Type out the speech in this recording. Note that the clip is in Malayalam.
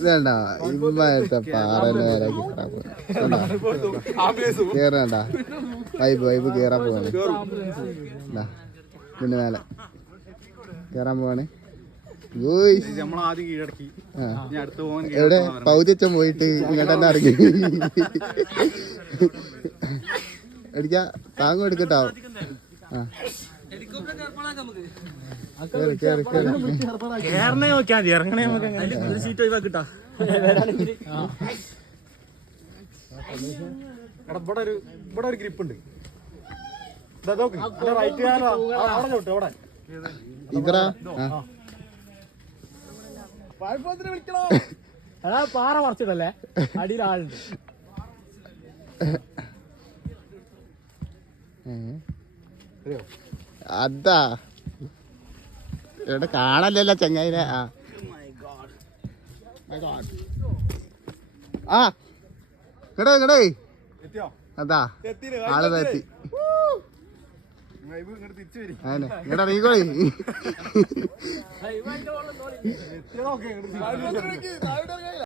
ഇതണ്ട ഇമ്മത്തെ പാറ കേറണ്ട വൈബ് കേറാൻ പോവാണ് പിന്നെ മേലെ കേറാൻ പോവാണ്. എവിടെ പൗതിച്ചം പോയിട്ട് ഇങ്ങോട്ട് തന്നെ ഇറങ്ങി അടിക്കാ താങ്ങും എടുക്കട്ടോ. ഇവിടെ ഒരു ഗ്രിപ്പ് ഉണ്ട്. പാറ പറിച്ചിട്ടല്ലേ അടിയിൽ ആളുണ്ട്. അതാ ഇവിടെ കാണല്ലല്ലോ ചങ്ങായിനെ. ആ ഇങ്ങടേ അതാ ആള് എത്തി. ഇങ്ങടെ ഇറങ്ങിക്കോളി.